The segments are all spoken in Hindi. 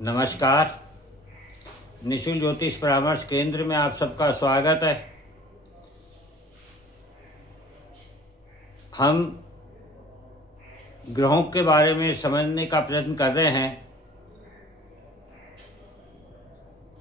नमस्कार। निशुल्क ज्योतिष परामर्श केंद्र में आप सबका स्वागत है। हम ग्रहों के बारे में समझने का प्रयत्न कर रहे हैं,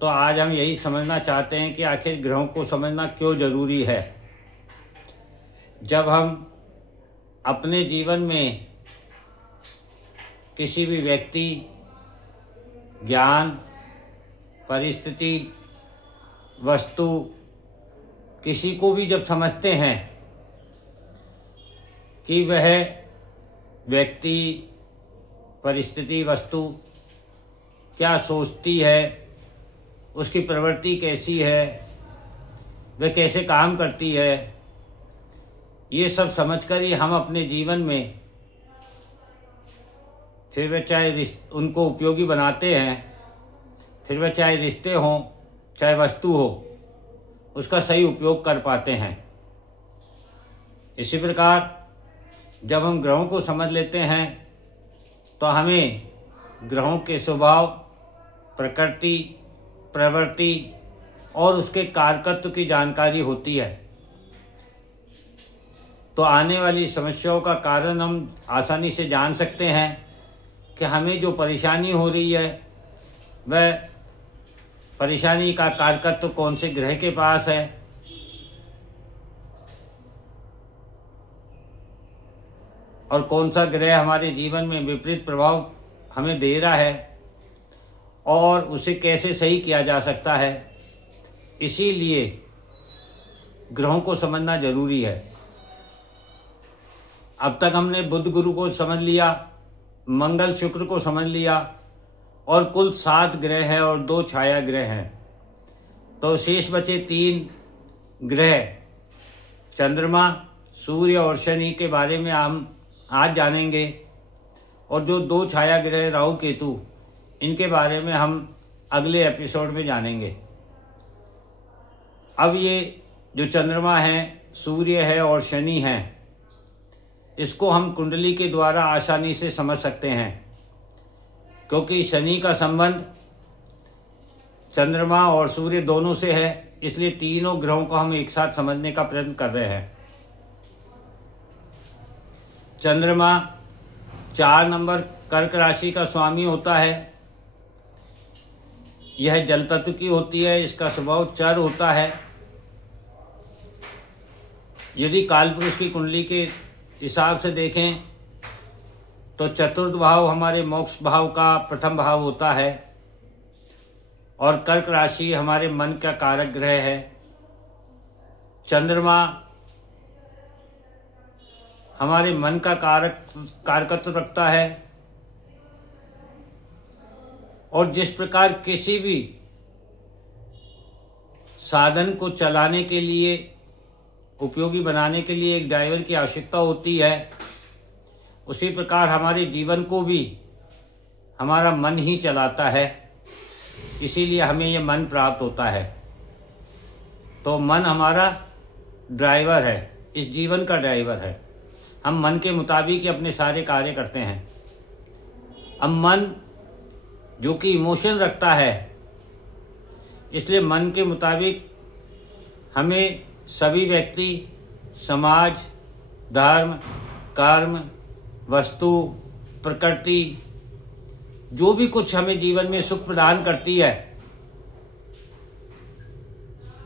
तो आज हम यही समझना चाहते हैं कि आखिर ग्रहों को समझना क्यों जरूरी है। जब हम अपने जीवन में किसी भी व्यक्ति, ज्ञान, परिस्थिति, वस्तु, किसी को भी जब समझते हैं कि वह व्यक्ति, परिस्थिति, वस्तु क्या सोचती है, उसकी प्रवृत्ति कैसी है, वह कैसे काम करती है, ये सब समझकर ही हम अपने जीवन में फिर वह चाहे उनको उपयोगी बनाते हैं, फिर वह चाहे रिश्ते हों चाहे वस्तु हो, उसका सही उपयोग कर पाते हैं। इसी प्रकार जब हम ग्रहों को समझ लेते हैं तो हमें ग्रहों के स्वभाव, प्रकृति, प्रवृत्ति और उसके कारकत्व की जानकारी होती है। तो आने वाली समस्याओं का कारण हम आसानी से जान सकते हैं कि हमें जो परेशानी हो रही है वह परेशानी का कारकत्व कौन से ग्रह के पास है, और कौन सा ग्रह हमारे जीवन में विपरीत प्रभाव हमें दे रहा है और उसे कैसे सही किया जा सकता है। इसीलिए ग्रहों को समझना जरूरी है। अब तक हमने बुध गुरु को समझ लिया, मंगल शुक्र को समझ लिया, और कुल 7 ग्रह हैं और 2 छाया ग्रह हैं। तो शेष बचे 3 ग्रह, चंद्रमा, सूर्य और शनि के बारे में हम आज जानेंगे, और जो 2 छाया ग्रह राहु केतु, इनके बारे में हम अगले एपिसोड में जानेंगे। अब ये जो चंद्रमा है, सूर्य है और शनि है, इसको हम कुंडली के द्वारा आसानी से समझ सकते हैं, क्योंकि शनि का संबंध चंद्रमा और सूर्य दोनों से है। इसलिए तीनों ग्रहों को हम एक साथ समझने का प्रयत्न कर रहे हैं। चंद्रमा 4 नंबर कर्क राशि का स्वामी होता है। यह जल तत्व की होती है। इसका स्वभाव चर होता है। यदि कालपुरुष की कुंडली के हिसाब से देखें तो चतुर्थ भाव हमारे मोक्ष भाव का प्रथम भाव होता है, और कर्क राशि हमारे मन का कारक ग्रह है। चंद्रमा हमारे मन का कारकत्व रखता है, और जिस प्रकार किसी भी साधन को चलाने के लिए, उपयोगी बनाने के लिए एक ड्राइवर की आवश्यकता होती है, उसी प्रकार हमारे जीवन को भी हमारा मन ही चलाता है। इसीलिए हमें यह मन प्राप्त होता है। तो मन हमारा ड्राइवर है, इस जीवन का ड्राइवर है। हम मन के मुताबिक ही अपने सारे कार्य करते हैं। अब मन जो कि इमोशन रखता है, इसलिए मन के मुताबिक हमें सभी व्यक्ति, समाज, धर्म, कर्म, वस्तु, प्रकृति, जो भी कुछ हमें जीवन में सुख प्रदान करती है,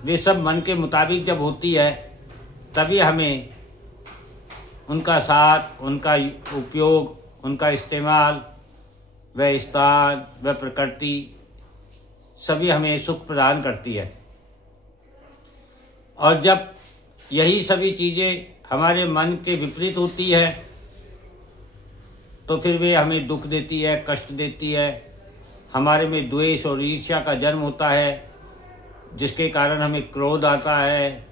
वे सब मन के मुताबिक जब होती है, तभी हमें उनका साथ, उनका उपयोग, उनका इस्तेमाल, वह स्थान, वह प्रकृति सभी हमें सुख प्रदान करती है। और जब यही सभी चीज़ें हमारे मन के विपरीत होती है, तो फिर वे हमें दुख देती है, कष्ट देती है। हमारे में द्वेष और ईर्ष्या का जन्म होता है, जिसके कारण हमें क्रोध आता है।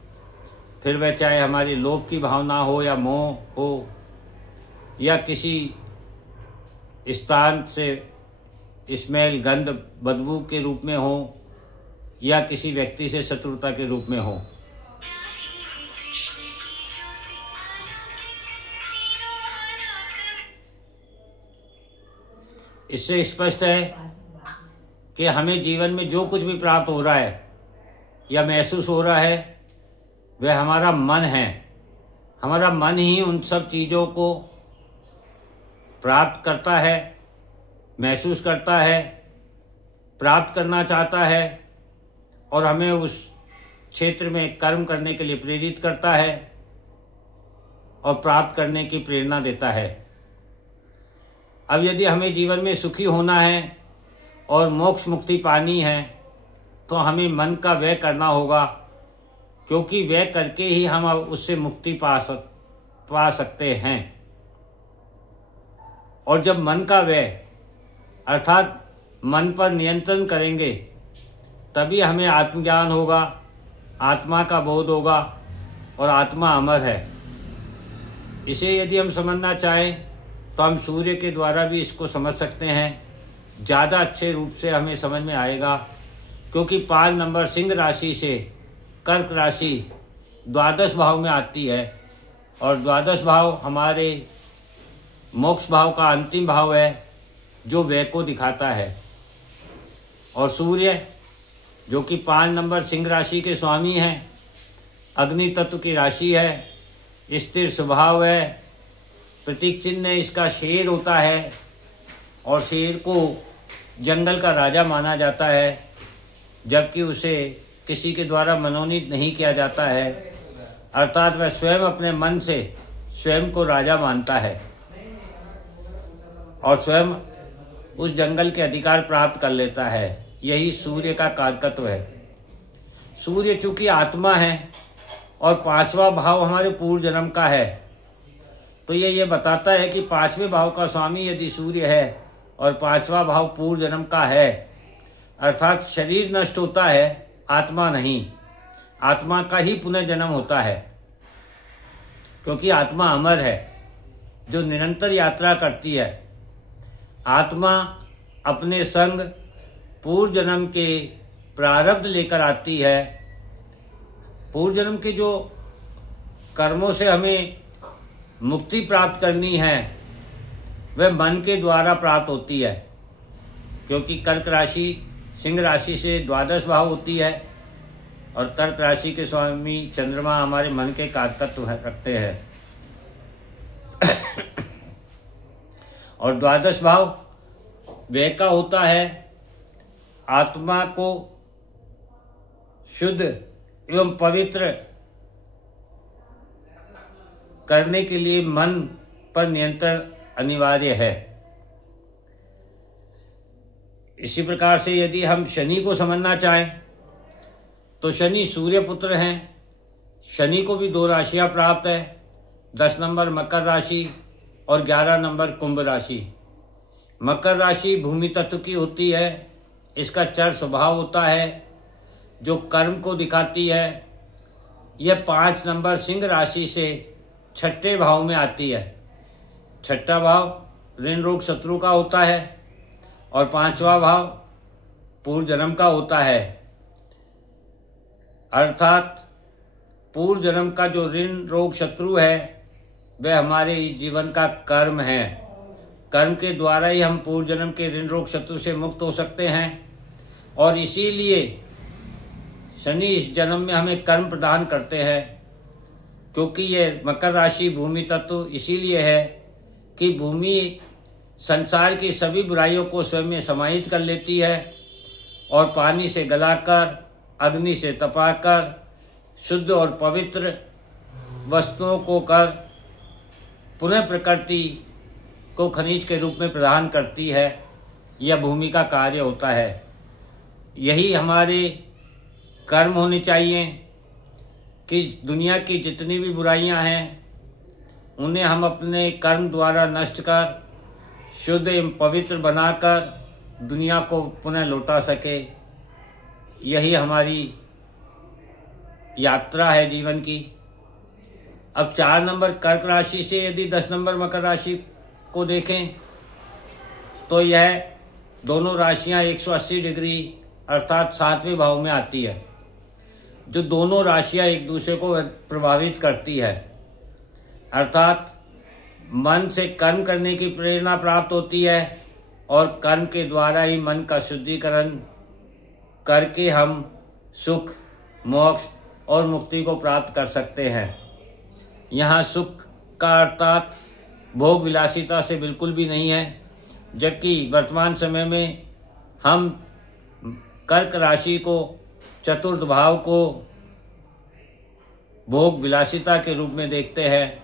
फिर वह चाहे हमारी लोभ की भावना हो या मोह हो, या किसी स्थान से स्मेल, गंध, बदबू के रूप में हो, या किसी व्यक्ति से शत्रुता के रूप में हो। इससे स्पष्ट है कि हमें जीवन में जो कुछ भी प्राप्त हो रहा है या महसूस हो रहा है वह हमारा मन है। हमारा मन ही उन सब चीज़ों को प्राप्त करता है, महसूस करता है, प्राप्त करना चाहता है और हमें उस क्षेत्र में कर्म करने के लिए प्रेरित करता है और प्राप्त करने की प्रेरणा देता है। अब यदि हमें जीवन में सुखी होना है और मोक्ष मुक्ति पानी है तो हमें मन का व्यय करना होगा, क्योंकि व्यय करके ही हम उससे मुक्ति पा सकते हैं। और जब मन का व्यय अर्थात मन पर नियंत्रण करेंगे तभी हमें आत्मज्ञान होगा, आत्मा का बोध होगा और आत्मा अमर है। इसे यदि हम समझना चाहें तो हम सूर्य के द्वारा भी इसको समझ सकते हैं। ज़्यादा अच्छे रूप से हमें समझ में आएगा, क्योंकि 5 नंबर सिंह राशि से कर्क राशि द्वादश भाव में आती है और द्वादश भाव हमारे मोक्ष भाव का अंतिम भाव है जो व्यय को दिखाता है। और सूर्य जो कि 5 नंबर सिंह राशि के स्वामी हैं, अग्नि तत्व की राशि है, स्थिर स्वभाव है, प्रतीक चिन्ह इसका शेर होता है और शेर को जंगल का राजा माना जाता है, जबकि उसे किसी के द्वारा मनोनीत नहीं किया जाता है, अर्थात वह स्वयं अपने मन से स्वयं को राजा मानता है और स्वयं उस जंगल के अधिकार प्राप्त कर लेता है। यही सूर्य का कारकत्व है। सूर्य चूंकि आत्मा है और 5वां भाव हमारे पूर्व जन्म का है, तो ये बताता है कि 5वें भाव का स्वामी यदि सूर्य है और 5वां भाव पूर्व जन्म का है, अर्थात शरीर नष्ट होता है, आत्मा नहीं। आत्मा का ही पुनर्जन्म होता है, क्योंकि आत्मा अमर है जो निरंतर यात्रा करती है। आत्मा अपने संग पूर्व जन्म के प्रारब्ध लेकर आती है। पूर्व जन्म के जो कर्मों से हमें मुक्ति प्राप्त करनी है वह मन के द्वारा प्राप्त होती है, क्योंकि कर्क राशि सिंह राशि से द्वादश भाव होती है और कर्क राशि के स्वामी चंद्रमा हमारे मन के कारकत्व रखते हैं। और द्वादश भाव व्यय का होता है। आत्मा को शुद्ध एवं पवित्र करने के लिए मन पर नियंत्रण अनिवार्य है। इसी प्रकार से यदि हम शनि को समझना चाहें तो शनि सूर्य पुत्र हैं। शनि को भी 2 राशियां प्राप्त है, 10 नंबर मकर राशि और 11 नंबर कुंभ राशि। मकर राशि भूमि तत्व की होती है, इसका चर स्वभाव होता है जो कर्म को दिखाती है। यह 5 नंबर सिंह राशि से 6ठे भाव में आती है। 6ठा भाव ऋण रोग शत्रु का होता है और 5वां भाव पूर्व जन्म का होता है, अर्थात पूर्व जन्म का जो ऋण रोग शत्रु है वह हमारे जीवन का कर्म है। कर्म के द्वारा ही हम पूर्व जन्म के ऋण रोग शत्रु से मुक्त हो सकते हैं और इसीलिए शनि इस जन्म में हमें कर्म प्रदान करते हैं, क्योंकि ये मकर राशि भूमि तत्व इसीलिए है कि भूमि संसार की सभी बुराइयों को स्वयं में समाहित कर लेती है और पानी से गलाकर, अग्नि से तपाकर शुद्ध और पवित्र वस्तुओं को कर पुनः प्रकृति को खनिज के रूप में प्रदान करती है। यह भूमि का कार्य होता है। यही हमारे कर्म होने चाहिए कि दुनिया की जितनी भी बुराइयां हैं उन्हें हम अपने कर्म द्वारा नष्ट कर शुद्ध एवं पवित्र बनाकर दुनिया को पुनः लौटा सके। यही हमारी यात्रा है जीवन की। अब 4 नंबर कर्क राशि से यदि 10 नंबर मकर राशि को देखें तो यह दोनों राशियां 180 डिग्री अर्थात 7वें भाव में आती है, जो दोनों राशियां एक दूसरे को प्रभावित करती है। अर्थात मन से कर्म करने की प्रेरणा प्राप्त होती है और कर्म के द्वारा ही मन का शुद्धिकरण करके हम सुख, मोक्ष और मुक्ति को प्राप्त कर सकते हैं। यहाँ सुख का अर्थात भोग विलासिता से बिल्कुल भी नहीं है, जबकि वर्तमान समय में हम कर्क राशि को, चतुर्थ भाव को भोग विलासिता के रूप में देखते हैं,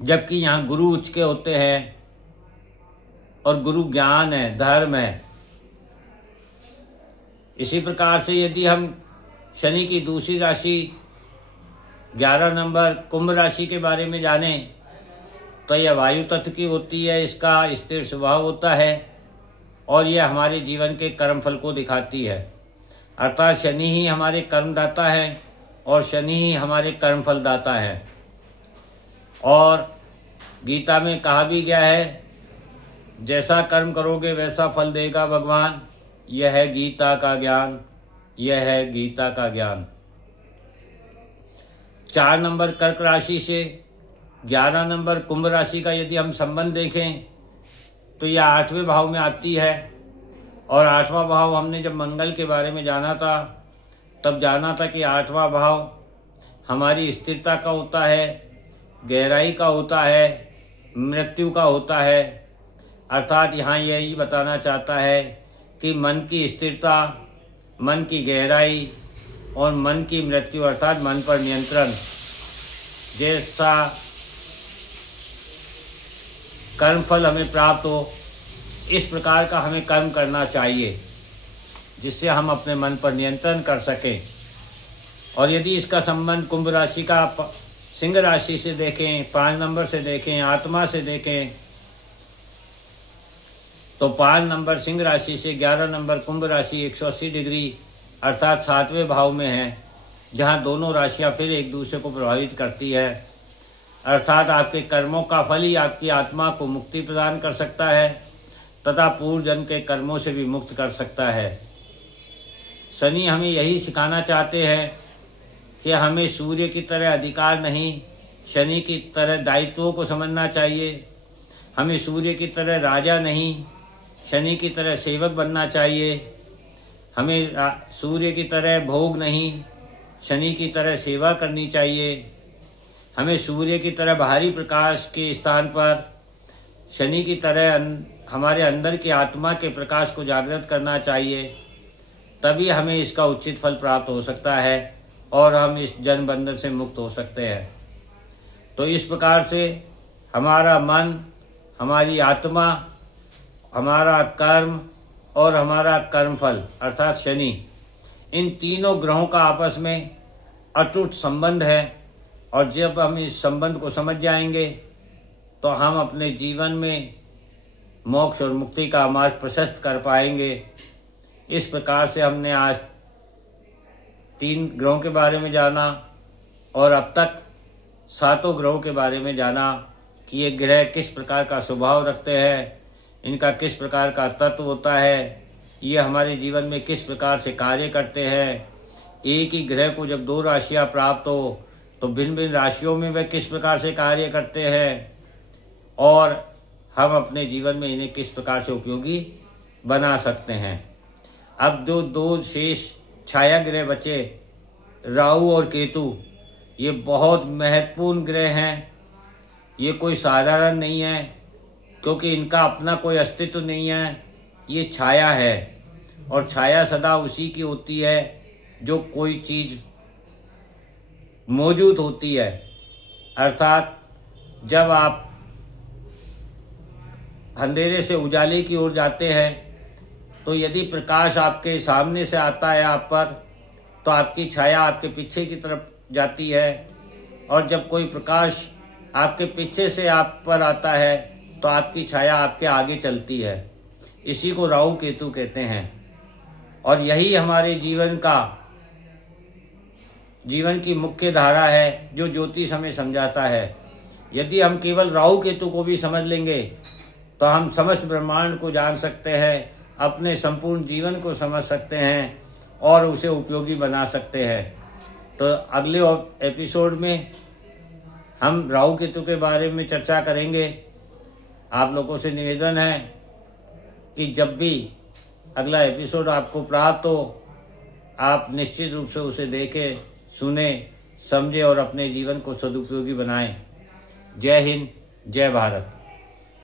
जबकि यहाँ गुरु उच्च के होते हैं और गुरु ज्ञान है, धर्म है। इसी प्रकार से यदि हम शनि की दूसरी राशि 11 नंबर कुंभ राशि के बारे में जानें तो यह वायु तत्व की होती है, इसका स्थिर स्वभाव होता है और यह हमारे जीवन के कर्मफल को दिखाती है। अर्थात शनि ही हमारे कर्मदाता है और शनि ही हमारे कर्मफल दाता है। और गीता में कहा भी गया है, जैसा कर्म करोगे वैसा फल देगा भगवान। यह है गीता का ज्ञान, यह है गीता का ज्ञान। 4 नंबर कर्क राशि से 11 नंबर कुंभ राशि का यदि हम संबंध देखें तो यह 8वें भाव में आती है। और 8वां भाव हमने जब मंगल के बारे में जाना था तब जाना था कि 8वां भाव हमारी स्थिरता का होता है, गहराई का होता है, मृत्यु का होता है। अर्थात यहाँ यही बताना चाहता है कि मन की स्थिरता, मन की गहराई और मन की मृत्यु अर्थात मन पर नियंत्रण, जैसा कर्मफल हमें प्राप्त हो इस प्रकार का हमें कर्म करना चाहिए, जिससे हम अपने मन पर नियंत्रण कर सकें। और यदि इसका संबंध कुंभ राशि का सिंह राशि से देखें, 5 नंबर से देखें, आत्मा से देखें, तो 5 नंबर सिंह राशि से 11 नंबर कुंभ राशि 180 डिग्री अर्थात 7वें भाव में है, जहाँ दोनों राशियाँ फिर एक दूसरे को प्रभावित करती है। अर्थात आपके कर्मों का फल ही आपकी आत्मा को मुक्ति प्रदान कर सकता है तथा पूर्व जन्म के कर्मों से भी मुक्त कर सकता है। शनि हमें यही सिखाना चाहते हैं कि हमें सूर्य की तरह अधिकार नहीं, शनि की तरह दायित्वों को समझना चाहिए। हमें सूर्य की तरह राजा नहीं, शनि की तरह सेवक बनना चाहिए। हमें सूर्य की तरह भोग नहीं, शनि की तरह सेवा करनी चाहिए। हमें सूर्य की तरह बाहरी प्रकाश के स्थान पर शनि की तरह हमारे अंदर की आत्मा के प्रकाश को जागृत करना चाहिए। तभी हमें इसका उचित फल प्राप्त हो सकता है और हम इस जन्म बंधन से मुक्त हो सकते हैं। तो इस प्रकार से हमारा मन, हमारी आत्मा, हमारा कर्म और हमारा कर्मफल अर्थात शनि, इन तीनों ग्रहों का आपस में अटूट संबंध है। और जब हम इस संबंध को समझ जाएंगे तो हम अपने जीवन में मोक्ष और मुक्ति का मार्ग प्रशस्त कर पाएंगे। इस प्रकार से हमने आज 3 ग्रहों के बारे में जाना और अब तक 7 ग्रहों के बारे में जाना कि ये ग्रह किस प्रकार का स्वभाव रखते हैं, इनका किस प्रकार का तत्व होता है, ये हमारे जीवन में किस प्रकार से कार्य करते हैं। एक ही ग्रह को जब 2 राशियाँ प्राप्त हो तो भिन्न भिन्न राशियों में वे किस प्रकार से कार्य करते हैं और हम अपने जीवन में इन्हें किस प्रकार से उपयोगी बना सकते हैं। अब जो 2 शेष छाया ग्रह बचे, राहु और केतु, ये बहुत महत्वपूर्ण ग्रह हैं। ये कोई साधारण नहीं है क्योंकि इनका अपना कोई अस्तित्व नहीं है, ये छाया है। और छाया सदा उसी की होती है जो कोई चीज़ मौजूद होती है। अर्थात जब आप अंधेरे से उजाले की ओर जाते हैं तो यदि प्रकाश आपके सामने से आता है आप पर, तो आपकी छाया आपके पीछे की तरफ जाती है। और जब कोई प्रकाश आपके पीछे से आप पर आता है तो आपकी छाया आपके आगे चलती है। इसी को राहु केतु कहते हैं। और यही हमारे जीवन की मुख्य धारा है जो ज्योतिष हमें समझाता है। यदि हम केवल राहु केतु को भी समझ लेंगे तो हम समस्त ब्रह्मांड को जान सकते हैं, अपने संपूर्ण जीवन को समझ सकते हैं और उसे उपयोगी बना सकते हैं। तो अगले एपिसोड में हम राहु केतु के बारे में चर्चा करेंगे आप लोगों से निवेदन है कि जब भी अगला एपिसोड आपको प्राप्त हो, आप निश्चित रूप से उसे देखें, सुने, समझें और अपने जीवन को सदुपयोगी बनाएं। जय हिंद, जय भारत।